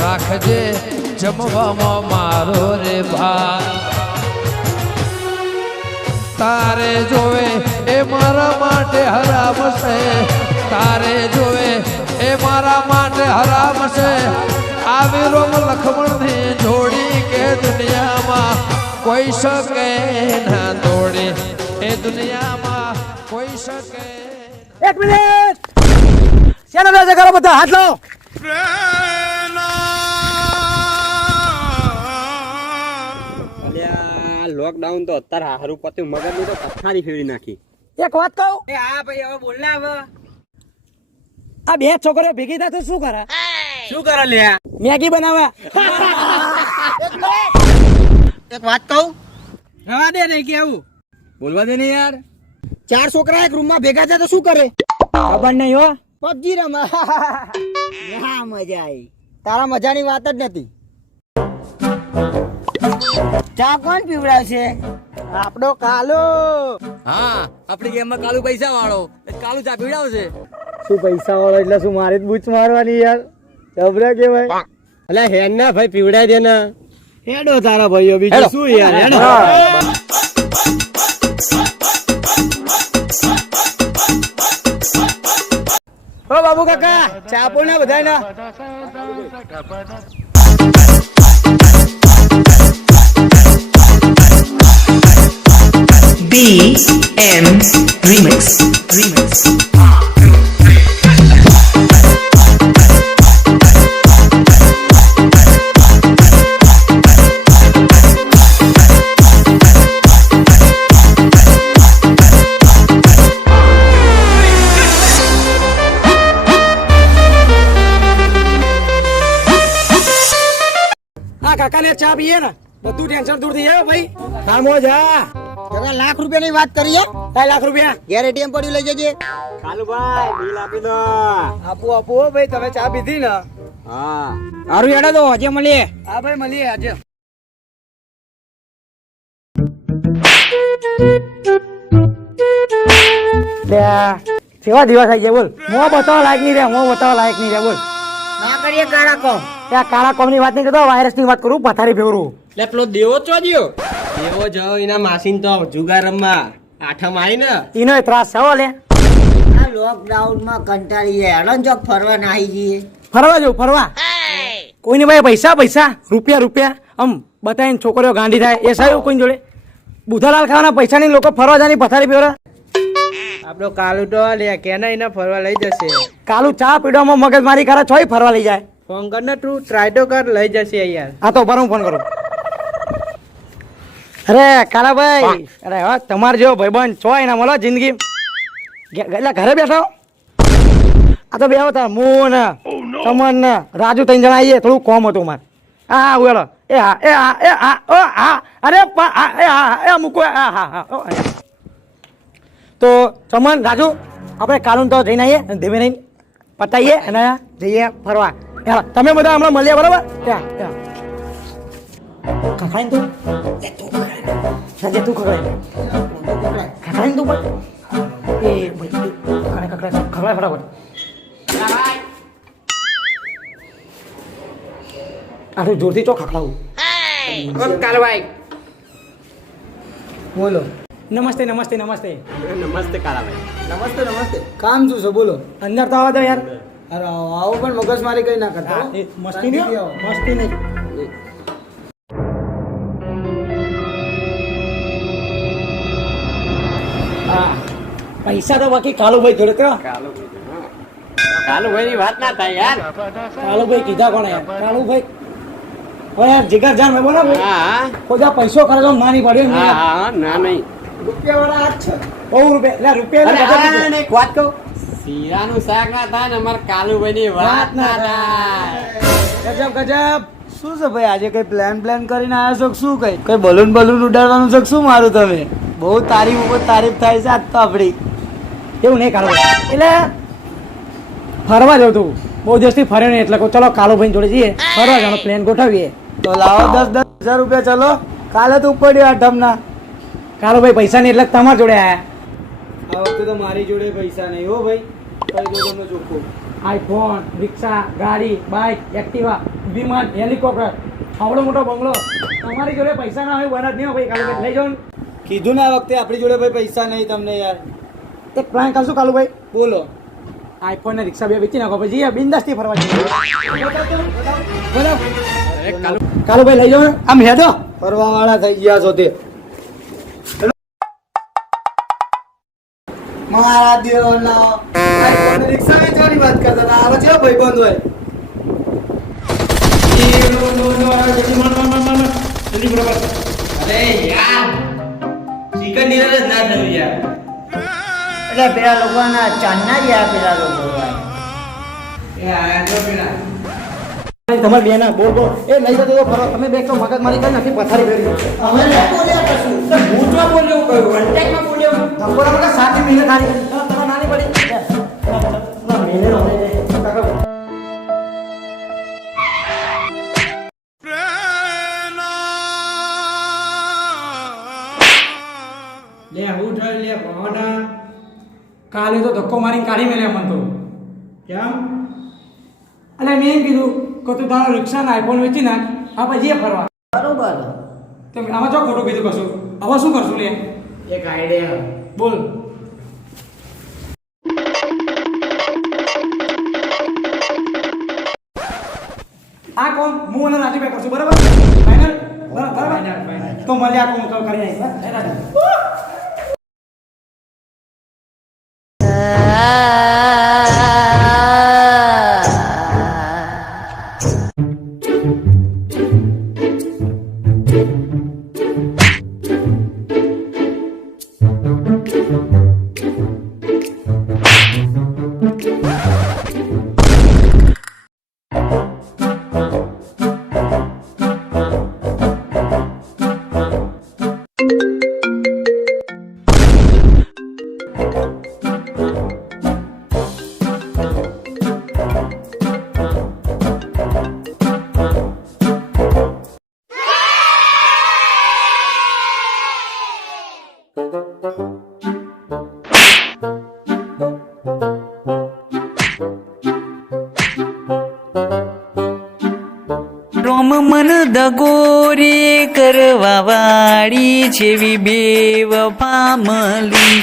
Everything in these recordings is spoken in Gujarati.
રાખજે જમવામાં મારો રે ભાત તારે જોવે એ મારા માટે હરામ છે તારે જોવે એ મારા માટે હરામ છે આવી રોમ લખમણની જોડી કે દુનિયામાં કોઈ શકે ના તોડે એ દુનિયામાં કોઈ શકે એક મિનિટ શેના રાજા કરો બધા હાથ લાવો લોકડાઉન તો અત્યારે હારું પત્યું મગજ ની તો પથારી ફેરવી નાખી એક વાત કહું એ હા ભાઈ હવે બોલ ને હવે આ બે છોકરીઓ ભેગી થાય તો શું કરે શું કરે લ્યા મેગી બનાવવા એક વાત કહું રવા દે ને કેવું બોલવા દે ને યાર 4 છોકરા એક રૂમ માં ભેગા થાય તો શું કરે ખબર નહીં હો પબજી રમા ના મજા આવી તારા મજાની વાત જ નથી ચા કોણ પીવડાવશે આપણો કાલો હા આપણી ગેમમાં કાલુ પૈસા વાળો કાલુ ચા પીવડાવશે શું પૈસા વાળો એટલે શું મારે જ બૂચ મારવાની યાર જબરા કેવાય અલે હેન ના ભાઈ પીવડાઈ દે ને હેડો તારા ભાઈઓ બીજું શું યાર હેડો ઓ બાબુ કાકા ચા આપો ને બધાને BM Remix. હા કાકા ને ચા પીએ ને બધું ટેન્શન દૂર થઈ જાય ભાઈ કામો જા કાકા લાખ રૂપિયા ની વાત કરીએ 2 લાખ રૂપિયા ઘેર એટીએમ પડ્યું લઈ જજે કાલુ ભાઈ બિલ આપી દો આપો ભાઈ તમે ચા પીધી ને હા સારું હેડો તો આજે મળીએ હા ભાઈ મળીએ આજે કેવા દિવસ આવી જાય બોલ મોં બતાવવા લાયક નહીં રે બોલ ના કરીએ કાળા કો ત્યાં કાળા કોમ ની વાત નહીં કરતો વાયરસ ની વાત કરું પથારી ફેરવું એટલે પેલો દેવો ચો દ્યો દેવો જાવ એના માસીન તો જુગાર રમવા આઠમ આવી ને એનો ત્રાસ છે હો લે આ લોકડાઉન માં કંટાળી જાય હલન ચોક ફરવા ના આવી જઈએ ફરવા જવું ફરવા કોઈને ભાઈ પૈસા રૂપિયા આમ બતાવીને છોકરીઓ ગાંડી થાય એ સારું કોઈ જોડે બુધાલાલ ખાવાના પૈસા ની લોકો ફરવા જવાની પથારી ફેરવા આપણો કાલુ તો લે કેના એને ફરવા લઈ જશે કાલુ ચા પીડવામાં મગજ મારી કરે છોય ફરવા લઈ જાય ફોન કર ને તું ટ્રાય તો કર લઈ જશે યાર હા તો પર હું ફોન કરું અરે કાલાભાઈ અરે હા તમાર જેવો ભાઈબંધ છો એના મળો જિંદગી એટલે ઘરે બેઠો આ તો બે હતા હું ને તમન ને રાજુ 3 જણા આવીએ થોડું કોમ હતું મારે હા ઉડો એ હા ઓ હા અરે એ મૂકો હા તો ચમન રાજુ આપણે કાલુન તો જઈને આવીએ ધીમે નહીં પતાવીએ અને જઈએ ફરવા તમે બધા હમણાં મળ્યા બરાબર ત્યાં ખાઈને તું સાંજે તું ખવડાય ખાઈને તું પણ એ ખવડાય ફટાફટ આટલું જોરથી ચો ખખડાવું કાલભાઈ બોલો નમસ્તે નમસ્તે કાળાભાઈ નમસ્તે કામ શું છે બોલો અંદર તો આવા દો યાર અરે આવો પણ મગજમારી કઈ ના કરતા મસ્તી નહીં હા પૈસા તો બાકી કાલુભાઈ જોડે તો કાલુભાઈ ની વાત ના થાય યાર કાલુભાઈ કીધા કોને યાર કાલુભાઈ હવે યાર જીગર જાન ભાઈ બોલો હા કોઈ પૈસો ખર્ચો ના નહીં પડ્યો ને યાર. હા ના નહીં રૂપિયા વાળા આ જ છે બહુ રૂપિયા અરે એક વાત કહું શીરાનું શાક ના થાય ને અમારે કાલુભાઈ ની વાત ના થાય ગજબ શું છે ભાઈ આજે કઈ પ્લાન કરીને આવ્યા છો કે શું કઈ બલૂન ઉડાડવાનું છે કે શું મારું તમે બહુ તારીફ ઉપર તારીફ થાય છે આજ તો આપડી એવું નહીં કાલુભાઈ એટલે ફરવા જવું તું બહુ દિવસથી ફરે નહીં એટલે ચલો કાલુભાઈ જોડે જઈએ ફરવા જવાનો પ્લાન ગોઠવીએ તો લાવો 10,000 રૂપિયા ચલો કાલે તો પડ્યો આઠમના કાલુભાઈ પૈસા નહીં એટલે તમારા જોડે આયા આ વખતે તો મારી જોડે પૈસા નહીં હો ભાઈ કઈ દો તમને ચોખ્ખું આઈફોન, રિક્ષા, ગાડી, બાઇક, એક્ટિવા, વિમાન, હેલિકોપ્ટર, આવડો મોટો બંગલો. તમારી જોડે પૈસા ના હોય બનાત નહીં હોય ભાઈ, કાલુભાઈ લઈ જાઓ ને. કીધું ને આ વખતે આપણી જોડે ભાઈ પૈસા નહીં તમને યાર. એક પ્લાન કરશું કાલુભાઈ, બોલો. આઈફોન ને રિક્ષા બે વેચી નાખો પછી બિંદાસથી ફરવા જઈએ. બોલો કાલુભાઈ લઈ જાઓ ને. આમ હેડો. ફરવા વાળા થઈ ગયા છો તે. મારા દેવના આઈફોન રિક્ષા વેચવાની વાત કરતા હતા. આવે છે ભાઈ બંધ હોય. એટલે પેલા લોકોના ચાંદના ગયા પેલા લોકો તમારે બે ના બોલ બોલ એ લઈ જતો તો ફરો. તમે બે તો મગજ મારી કરી નાખી પથારી કરી. અમે ન બોલ્યા કશું હું તો બોલ્યો કયું કોન્ટેક્ટમાં બોલ્યો ધંકોડા મને 7 મહિને ખાલી તમે નાની પડી મહિને લે હું થયું લે ભવાના. કાલે તો ધક્કો મારીને કાઢી મેલ્યા મન તો. કેમ? અને મેં એમ કીધું કે તું તારો રિક્ષા ને આઈફોન વેચી નાખ આ પછી ફરવા. બરોબર તો આમાં જો ખોટું કીધું કશું. હવે શું કરશું લે? એક આઈડિયા. બોલ. આ કોણ હું અને રાજીભાઈ કરશું બરાબર? ફાઈનલ બરાબર. તો મજા કોણ તો કરી નાખ. રાજી રોમ મન દગોરે કરવા વાળી જેવી બેવફા મળી.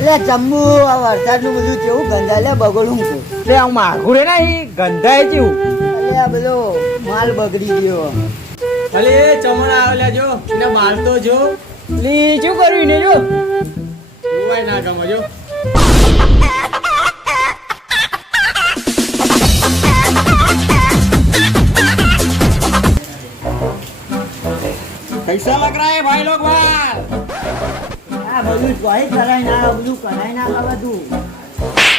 એટલે જમ્મુ આ વરસાદનું બધું કેવું ગંધા લે બગડું છું લે આ માઘું રે ને એ ગંધાય જેવું. એટલે આ બધો માલ બગડી ગયો અલે ચમડા આવેલા જો ને માલ તો જો. લી શું કર્યું ને જો રૂવાય ના ગમો જો. कैसा लग रहा है भाई लोग बाल? આ બધું ચોઈ કરાય ના આ બધું કરાય ના આ બધું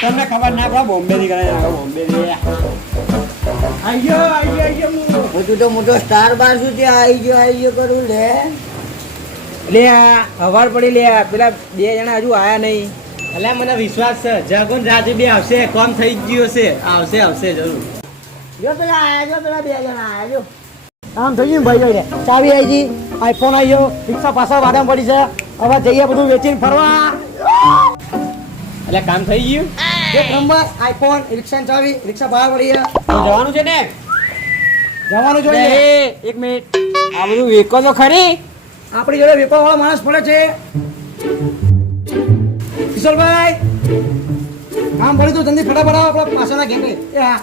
તમને ખબર ના પડે બોમ્બે થી કરાય ના બોમ્બે થી. બધું તો મોટો સ્ટાર બાર સુધી આવી ગયો કરું લે લે આ હવાર પડી લે પેલા બે જણા હજુ આયા નહીં. અલ્યા મને વિશ્વાસ છે જગન રાજુ બી આવશે. કોમ થઈ ગયો છે. આવશે જરૂર. જો પેલા આયા જો પેલા બે જણા આયા જો આમ થઈ ગયું ભાઈ જોડે ચાવી આવી ગઈ આઈફોન આવ્યો રિક્ષા પાછા વાડામાં પડી છે. હવે જઈએ બધું વેચીને ફરવા. એટલે કામ થઈ ગયું. એક નંબર આઈફોન રિક્ષા ચાવી રિક્ષા બહાર પડી છે. જવાનું છે ને? જવાનું જોઈએ. એક મિનિટ આ બધું વેકો તો ખરી. આપણી જોડે વેપાર વાળો માણસ પડે છે. કિશોરભાઈ કામ પડ્યું તો જલ્દી ફટાફટ આવો આપણા પાછળના ઘેર એ હા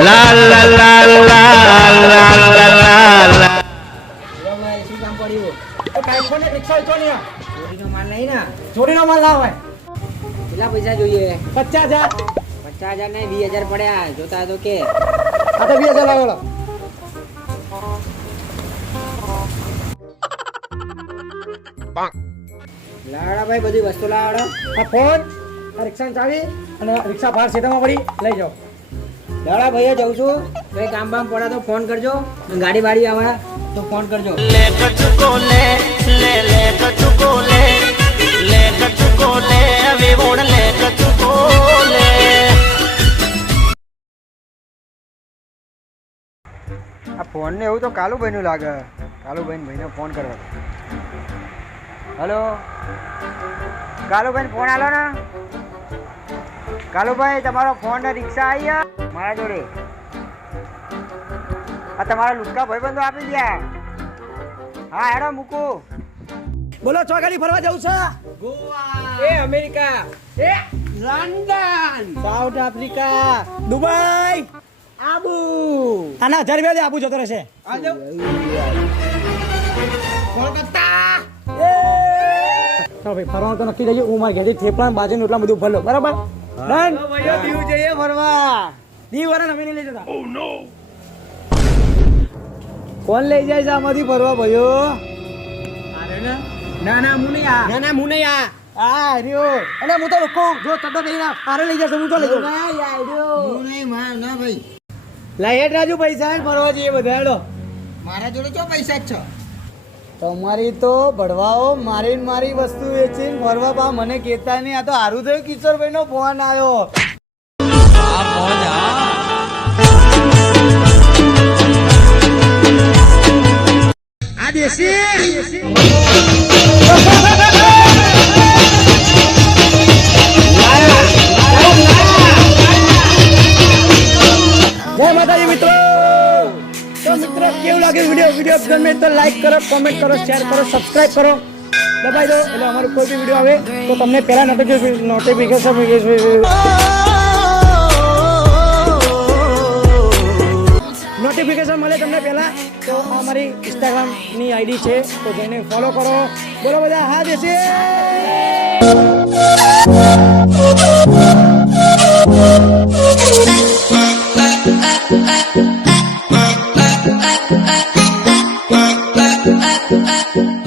La કાંઈ ને રિક્ષા હોય તો નહીં આ. ચોરીનો માલ નહીં ને જોડીનો માલ ના હોય. કેટલા પૈસા જોઈએ 50,000. 50,000 નહીં 20,000 પડ્યા જોતા તો કે આ તો 20,000 લાવો. લાવડા ભાઈ બધી વસ્તુ લાવડો આ ફોન, આ રિક્ષાની ચાવી અને રિક્ષા બહાર સીધામાં પડી લઈ જાઓ. લાવડા ભાઈ જઉં છું કઈ કામ બામ પડે તો ફોન કરજો ગાડી વાડી આવે તો ફોન કરજો આ ફોન ને એવું તો કાલુભાઈ નું લાગે. કાલુભાઈ ભાઈને ફોન કરવા. હલો કાલુભાઈ ફોન આલો ને. કાલુભાઈ તમારો ફોન ને રિક્ષા આવી મારા જોડે. આ તમારા લુક્કા ભાઈબંધો આપી ગયા. હા હેડો મૂકું. બોલો ચો ગાડી ફરવા જવું છે? એ અમેરિકા એ London South Africa, Dubai, Abu. આના 1000 રૂપિયા આબુ જતો રહેશે. કોલકાતા ચાલો ભાઈ ફરવાનું તો નક્કી થઈ ગયું. હું મારા ઘેરથી થેપલા બાજુ એટલા બધું ભરલો બરાબર. ડન. દીવ જઈએ ફરવા. દી વરા અમે નહીં લઈ જતા. કોણ લઈ જાય છે આમાંથી ફરવા ભાઈઓ? ના ના હું નહીં આ ના ના હું નહીં આ આ રહ્યો. અને હું તો રોકું જો ચડ્ડો પહેરીને આરે લઈ જશે હું તો લઈ જાઉં. હું નહીં ના ભાઈ લાઈટ રાજુ પૈસા ફરવા જઈએ બધા હેડો. મારા જોડે ચો પૈસા જ છે તમારી તો ભડવાઓ મારી વસ્તુ વેચીને ફરવા પા મને કહેતા નહીં. આ તો હારું થયું કિશોરભાઈ નો ફોન આવ્યો. આ દેશી જય માતાજી મિત્રો. તો મિત્રો કેવું લાગે વિડીયો ગમે તો લાઈક કરો, કોમેન્ટ કરો, શેર કરો, સબસ્ક્રાઇબ કરો, દબાઈ દો એટલે અમારું કોઈ બી વિડીયો આવે તો તમને પહેલા નોટિફિકેશન મળે તમને પહેલા. તો અમારી ઇન્સ્ટાગ્રામની આઈડી છે તો જઈને ફોલો કરો. બોલો બધા હા દેશે. I